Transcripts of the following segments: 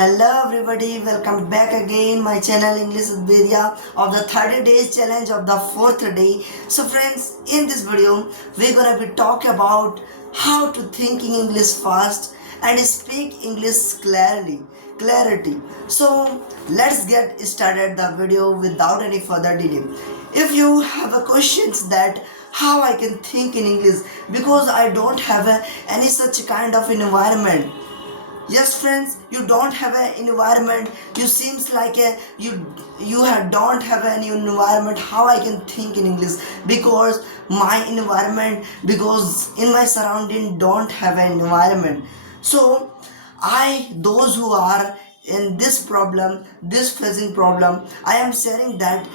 Hello everybody, welcome back again my channel English with Vidya of the 30 days challenge of the 4th day. So friends, in this video we're gonna be talk about how to think in English fast and speak English clarity. So let's get started the video without any further delay. If you have a questions that how I can think in English because I don't have any such kind of environment. Yes, friends, you don't have an environment. You seems like don't have any environment. How I can think in English because my environment because in my surrounding don't have an environment. So those who are in this problem, this facing problem, I am sharing that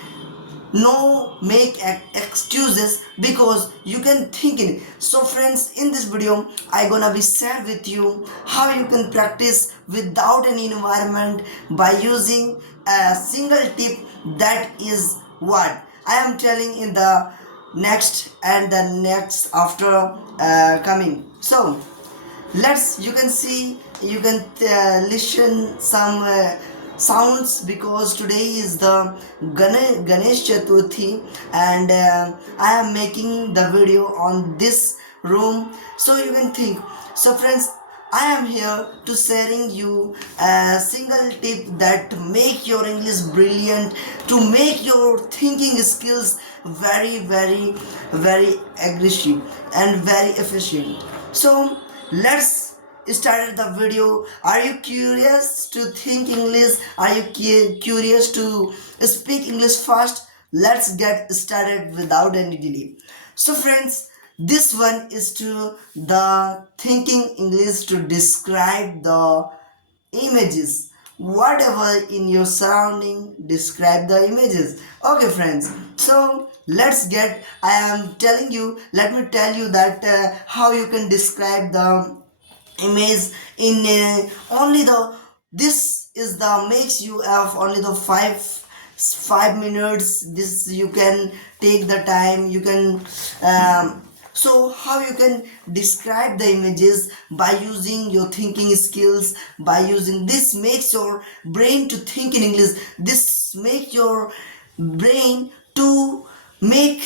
no make excuses because you can think in it. So friends, in this video I gonna be share with you how you can practice without any environment by using a single tip. That is what I am telling in the next and the next after coming. So let's you can see you can listen some sounds because today is the Ganesh Chaturthi and I am making the video on this room, so you can think. So friends, I am here to sharing you a single tip that make your English brilliant, to make your thinking skills very aggressive and very efficient. So let's start the video. Are you curious to think English? Are you curious to speak English fast? Let's get started without any delay. So friends, this one is to the thinking English to describe the images. Whatever in your surrounding, describe the images. Okay friends, so let's get, I am telling you, let me tell you that how you can describe the image in only the, this is the makes you have only the 5 minutes. This you can take the time, you can so how you can describe the images by using your thinking skills, by using this makes your brain to think in English. This make your brain to make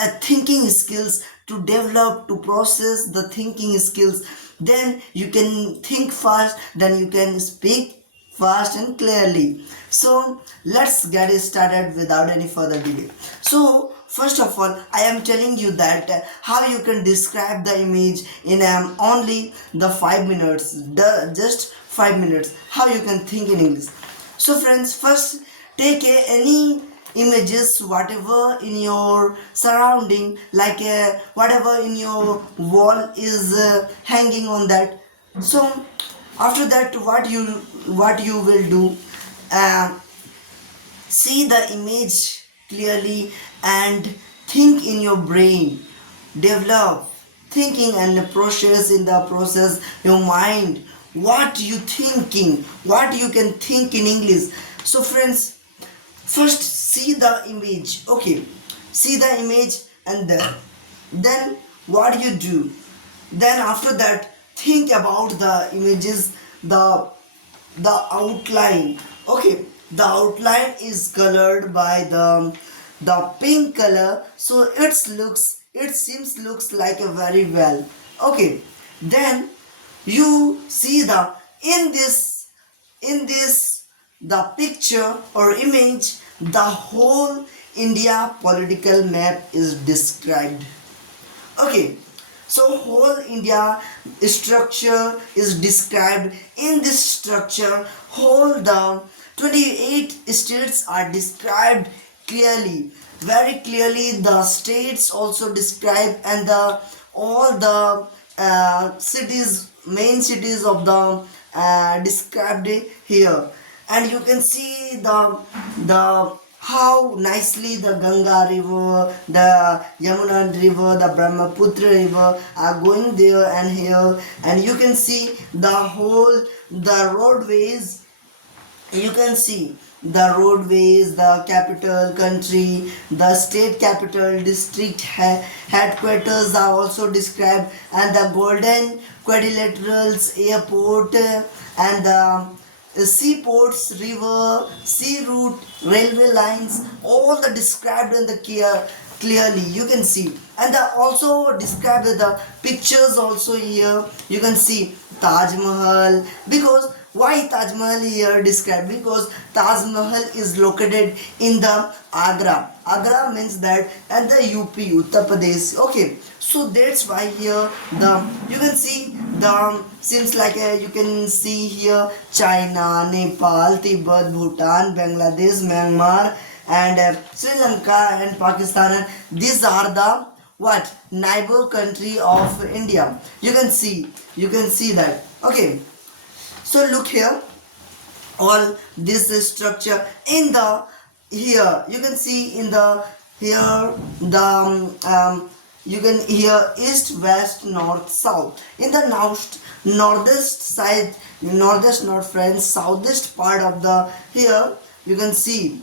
a thinking skills, to develop, to process the thinking skills. Then you can think fast, then you can speak fast and clearly. So let's get started without any further delay. So first of all, I am telling you that how you can describe the image in only the 5 minutes, just 5 minutes, how you can think in English. So friends, first take any images whatever in your surrounding, like whatever in your wall is hanging on that. So after that what you will do, uh, see the image clearly and think in your brain, develop thinking and process in the process your mind, what you thinking, what you can think in English. So friends, first see the image. Okay, see the image and then what you do, then after that think about the images, the outline. Okay, the outline is colored by the pink color, so it seems looks like a very well. Okay, then you see the in this the picture or image, the whole India political map is described. Okay, so whole India structure is described. In this structure, whole the 28 states are described clearly, very clearly. The states also described and the all the cities, main cities of the described here. And you can see the how nicely the Ganga river, the Yamuna river, the Brahmaputra river are going there and here. And you can see the whole the roadways. You can see the roadways, the capital country, the state capital, district headquarters are also described, and the golden quadrilaterals, airport, and the seaports, river, sea route, railway lines, all the described in the clearly you can see, and also described with the pictures also here. You can see Taj Mahal, because why Taj Mahal here described, because Taj Mahal is located in the Agra. Agra means that and the UP, Uttar Pradesh. Okay, so that's why here the you can see the seems like you can see here China, Nepal, Tibet, Bhutan, Bangladesh, Myanmar, and Sri Lanka and Pakistan. And these are the what neighbor country of India. You can see that. Okay, so look here, all this structure in the here you can see in the here the you can here east, west, north, south. In the northeast side, northeast not friends, southeast part of the here you can see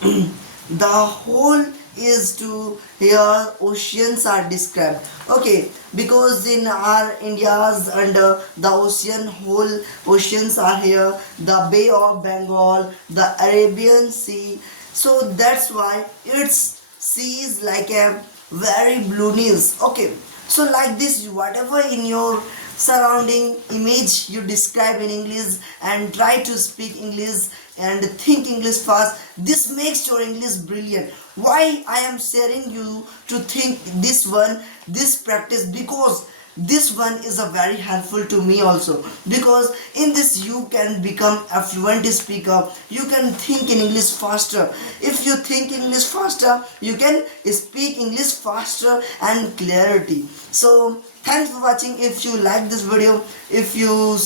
the whole is to here oceans are described. Okay, because in our India's under the ocean, whole oceans are here, the Bay of Bengal, the Arabian Sea. So that's why its sea is like a very blueness. Okay, so like this, whatever in your surrounding image you describe in English and try to speak English and think English fast. This makes your English brilliant. Why I am sharing you to think this practice, because this one is a very helpful to me also, because in this you can become a fluent speaker, you can think in English faster. If you think English faster, you can speak English faster and clarity. So thanks for watching. If you like this video, if you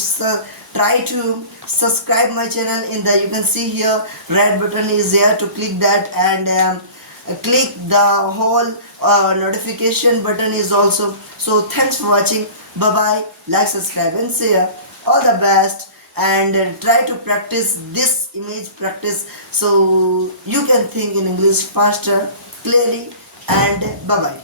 try to subscribe my channel, in the you can see here red button is there to click that, and click the whole notification button is also. So thanks for watching. Bye bye. Like, subscribe and share. All the best, and try to practice this image practice so you can think in English faster, clearly, and bye bye.